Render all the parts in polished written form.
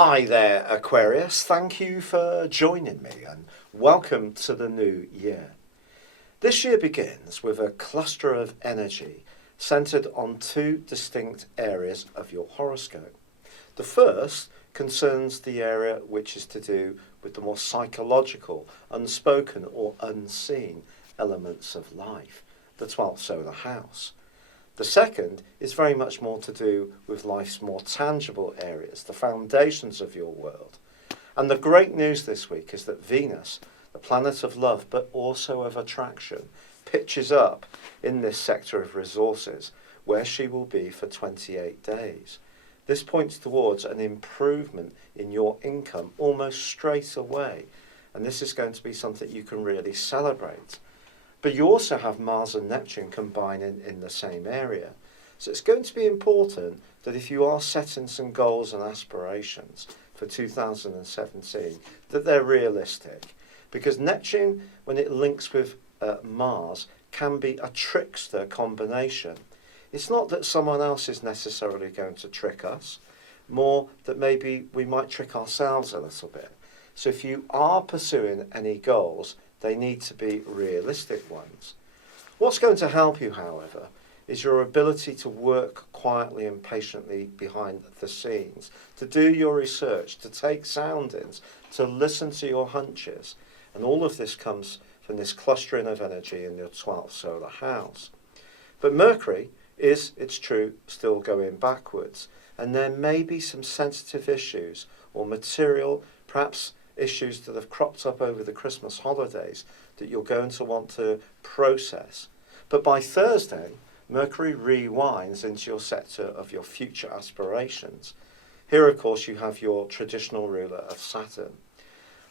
Hi there, Aquarius. Thank you for joining me and welcome to the new year. This year begins with a cluster of energy centred on two distinct areas of your horoscope. The first concerns the area which is to do with the more psychological, unspoken or unseen elements of life, the 12th solar house. The second is very much more to do with life's more tangible areas, the foundations of your world. And the great news this week is that Venus, the planet of love but also of attraction, pitches up in this sector of resources where she will be for 28 days. This points towards an improvement in your income almost straight away, and this is going to be something you can really celebrate. But you also have Mars and Neptune combining in the same area. So it's going to be important that if you are setting some goals and aspirations for 2017, that they're realistic. Because Neptune, when it links with Mars, can be a trickster combination. It's not that someone else is necessarily going to trick us, more that maybe we might trick ourselves a little bit. So if you are pursuing any goals, they need to be realistic ones. What's going to help you, however, is your ability to work quietly and patiently behind the scenes, to do your research, to take soundings, to listen to your hunches. And all of this comes from this clustering of energy in your 12th solar house. But Mercury is, it's true, still going backwards. And there may be some sensitive issues or material, perhaps issues that have cropped up over the Christmas holidays that you're going to want to process. But by Thursday, Mercury rewinds into your sector of your future aspirations. Here, of course, you have your traditional ruler of Saturn.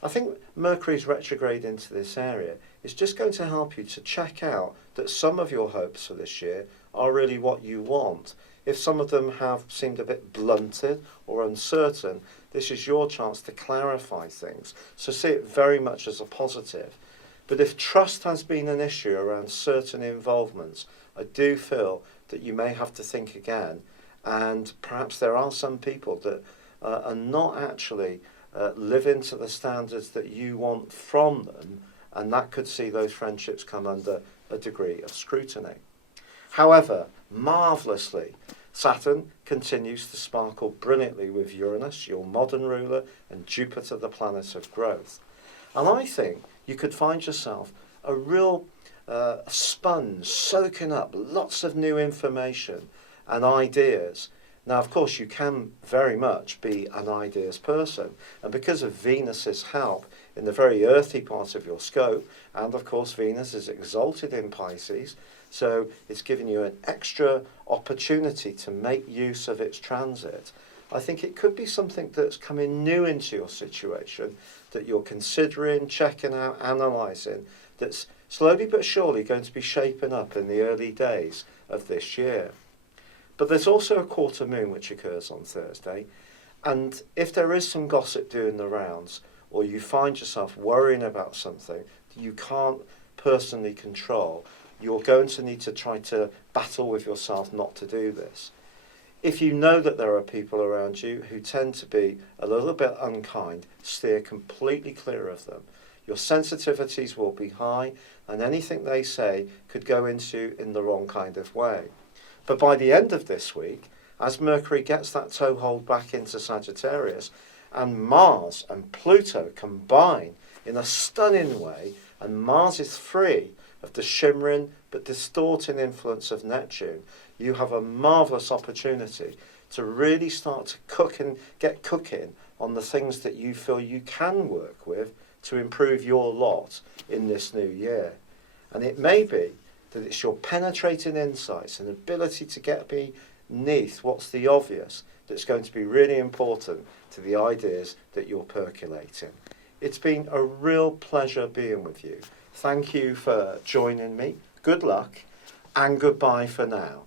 I think Mercury's retrograde into this area is just going to help you to check out that some of your hopes for this year are really what you want. If some of them have seemed a bit blunted or uncertain, this is your chance to clarify things. So see it very much as a positive. But if trust has been an issue around certain involvements, I do feel that you may have to think again. And perhaps there are some people that are not actually living to the standards that you want from them, and that could see those friendships come under a degree of scrutiny. However, marvellously, Saturn continues to sparkle brilliantly with Uranus, your modern ruler, and Jupiter, the planet of growth. And I think you could find yourself a real sponge soaking up lots of new information and ideas. Now, of course, you can very much be an ideas person. And because of Venus's help in the very earthy part of your scope, and of course, Venus is exalted in Pisces, so it's giving you an extra opportunity to make use of its transit. I think it could be something that's coming new into your situation that you're considering, checking out, analysing, that's slowly but surely going to be shaping up in the early days of this year. But there's also a quarter moon which occurs on Thursday, and if there is some gossip doing the rounds, or you find yourself worrying about something that you can't personally control, you're going to need to try to battle with yourself not to do this. If you know that there are people around you who tend to be a little bit unkind, steer completely clear of them. Your sensitivities will be high, and anything they say could go into in the wrong kind of way. But by the end of this week, as Mercury gets that toehold back into Sagittarius, and Mars and Pluto combine in a stunning way, and Mars is free of the shimmering but distorting influence of Neptune, you have a marvellous opportunity to really start to cook and get cooking on the things that you feel you can work with to improve your lot in this new year. And it may be that it's your penetrating insights and ability to get beneath what's the obvious that's going to be really important to the ideas that you're percolating. It's been a real pleasure being with you. Thank you for joining me. Good luck and goodbye for now.